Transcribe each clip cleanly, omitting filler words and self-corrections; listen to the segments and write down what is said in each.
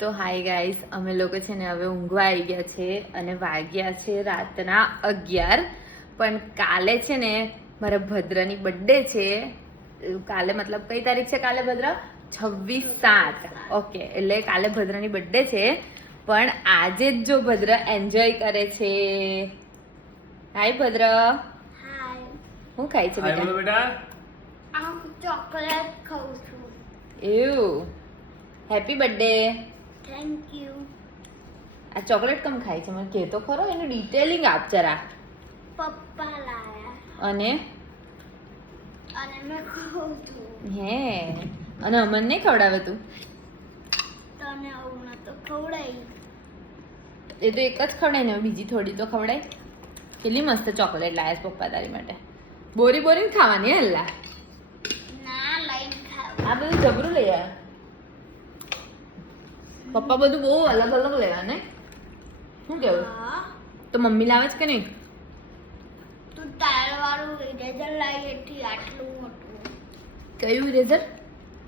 તો hi guys, અમે લોકો છે ને હવે ઊંઘવા આવી ગયા છે અને વાગ્યા છે રાતના 11. પણ કાલે છે ને મારા ભદ્રની બર્થડે છે. કાલે મતલબ કઈ તારીખ છે કાલે ભદ્ર? 26/7. ઓકે, એટલે કાલે ભદ્રની બર્થડે છે. પણ આજે જ જો ભદ્ર એન્જોય કરે છે. હાય ભદ્ર. હાય. શું ખાય છે બેટા? આમ ચોકલેટ ખાઉં છું. એવું. Happy birthday. Thank you. આ ચોકલેટ કેમ ખાય છે? મને કહે તો ખરો, એનું ડિટેલિંગ આપ જરા. પપ્પા લાયા અને મેં ખાઉં છું. હે અને અમન નહીં ખવડાવે તું? તને આવું તો ખવડાવી. એ તો એક જ ખવડાય ને, બીજી થોડી તો ખવડાય. કેટલી મસ્ત ચોકલેટ લાયા છે પપ્પા તારી માટે. બોરી બોરી ખાવાની હલ્લા. ના લઈને ખાવ. આ બધું જબરું લઈ આવ્યા. પપ્પા બધું બહુ અલગ અલગ લેવા ને. શું કેવું? હા. તો મમ્મી લાવે છે કે નહીં? તું ટાયર વાળું ઇરેઝર લાવી હતી આટલું મોટું. કયું ઇરેઝર?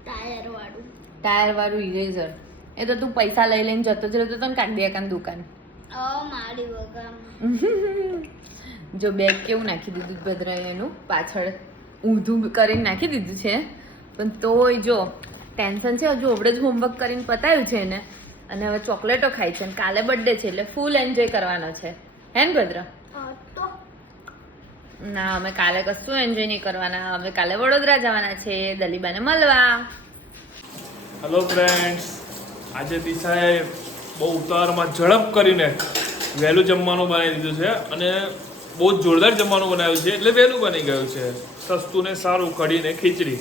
ટાયર વાળું. ટાયર વાળું ઇરેઝર. એ તો તું પૈસા લઈ લઈને જતો જ રહેતો તો ને કાઢી દે દુકાન. મારી વગર. જો બેગ કેવું નાખી દીધું ભદ્રાએ એનું પાછળ ઊંધું કરીને નાખી દીધું છે. પણ તોય જો ટેન્શન છે. હજુ આવડે જ હોમવર્ક કરીને પતાવ્યું છે એને. અને હવે ચોકલેટો ખાય છે. અને કાલે બર્થડે છે એટલે ફૂલ એન્જોય કરવાનો છે. હે ને ભદ્ર? તો ના, અમે કાલે કશું એન્જોય નહીં કરવાના. અમે કાલે વડોદરા જવાના છે દલીબાને મળવા. હેલો ફ્રેન્ડ્સ, આજે દિશાએ બહુ ઉતાવળમાં ઝડપ કરીને વહેલું જમવાનું બનાવી દીધું છે અને બહુ જ જોરદાર જમવાનું બનાવ્યું છે એટલે વહેલું બની ગયું છે. સસ્તું ને સારું, કઢી ને ખીચડી,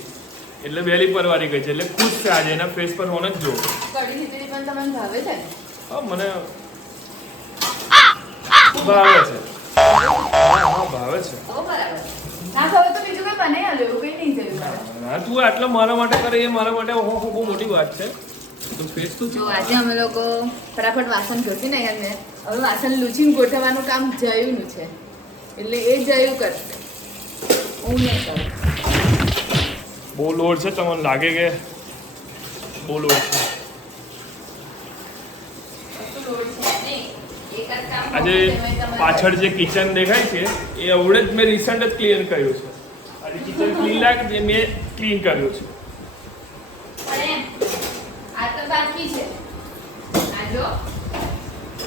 એટલે વહેલી પરવારી ગઈ છે એટલે ખુશ છે. આજે એના ફેસ પર હોને જ જો. કઢી ખીચડી પણ તમને ભાવે છે? હા, મને ભાવે છે. હા, ભાવે છે. તો બરાબર. ના ખબર તો બીજું કઈ બનાવી આલો, એવું કઈ નહીં થયું. ના, તું આટલો મારા માટે કરે એ મારા માટે બહુ મોટી વાત છે. તો ફેસ તો જો આજે અમે લોકો ફટાફટ વાસણ ઘસી નાખ્યા મેં. હવે વાસણ લૂછીને ગોઠવવાનું કામ જયુંનું છે એટલે એ જયું કરશે, હું નહીં કરું. બહુ લોડ છે. તમને લાગે કે બહુ લોડ છે? આજે પાછળ જે કિચન દેખાય છે એ અવડે જ મેં રિસન્ટ જ ક્લીન કર્યું છે. આજે કિચન ક્લીન લાગે છે, મેં ક્લીન કર્યું છે.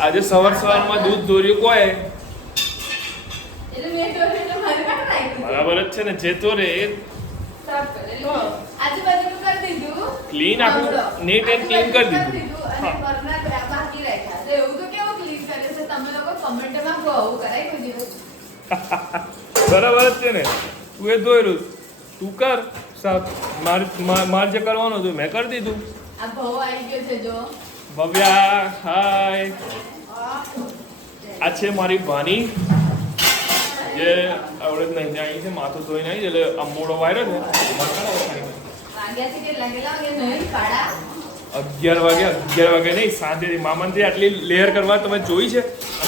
આજે સવારમાં દૂધ દોર્યું કોઈ બરાબર જ છે ને. જે તો રે ક્લીન આખું નીટ એન્ડ ક્લીન કરી દીધું. બરાબર જ છે ને. તું એ દોર્યું, તું કર સાફ. માર જે કરવાનું હતું મેં કરી દીધું. ભવ્યા, હાય. આ છે મારી ભાની, જે આવડે જ નહીં આવી છે. માથું ધોઈને આવી એટલે અંબોડો વાયરો છે. 11 વાગે નહીં, શાંતિથી. મામાનથી આટલી લેયર કરવા તમે જોઈ છે?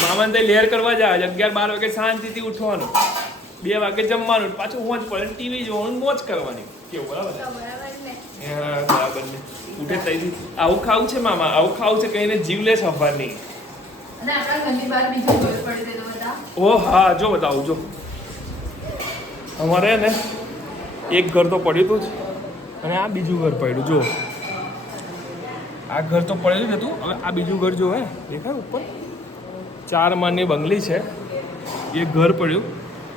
મામાનથી લેયર કરવા જાય 11-12 વાગે શાંતિથી ઉઠવાનું, 2 વાગે જમવાનું, પાછું મોજ પડે ટીવી જોવાનું, મોજ કરવાની. કેવું બરાબર? હા, બરાબર ને. ઉઠે તઈથી આવું ખાવું છે મામા, આવું ખાવું છે કહીને જીવ લે સફર નહીં. ઓ હા, જો બતાવું. જો અમારે ને એક ઘર તો પડ્યું હતું જ અને આ બીજું ઘર પડ્યું. જો આ ઘર તો પડેલું જ હતું, હવે આ બીજું ઘર જો હે દેખાય ઉપર 4 માળની બંગલી છે, એ ઘર પડ્યું.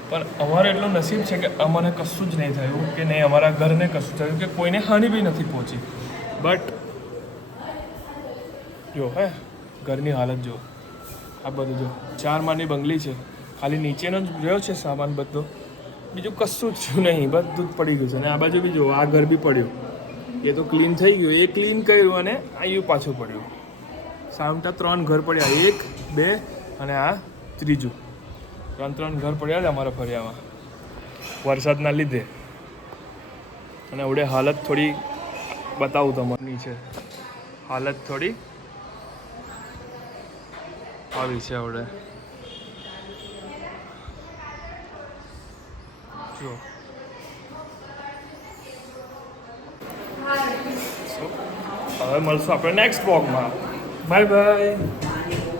પણ અમારે એટલું નસીબ છે કે અમને કશું જ નહીં થયું, કે નહીં અમારા ઘરને કશું થયું, કે કોઈને હાનિ બી નથી પહોંચી. બટ જો હે ઘરની હાલત જો, આ બધું જો 4 માળની બંગલી છે, ખાલી નીચેનો જ રહ્યો છે સામાન બધો, બીજું કશું જ નહીં, બધું જ પડી ગયું છે. અને આ બાજુ બી જો આ ઘર બી પડ્યું, એ તો ક્લીન થઈ ગયું, એ ક્લીન કર્યું અને અહીંયા પાછું પડ્યું. સામટા 3 ઘર પડ્યા, 1, 2 અને આ ત્રીજું. 3 ઘર પડ્યા છે અમારા ફરિયામાં વરસાદના લીધે. અને આવડે હાલત થોડી બતાવું તમારી છે. હાલત થોડી આવી છે આવડે. જો હવે મળશું આપણે નેક્સ્ટ બ્લોગમાં. Bye bye.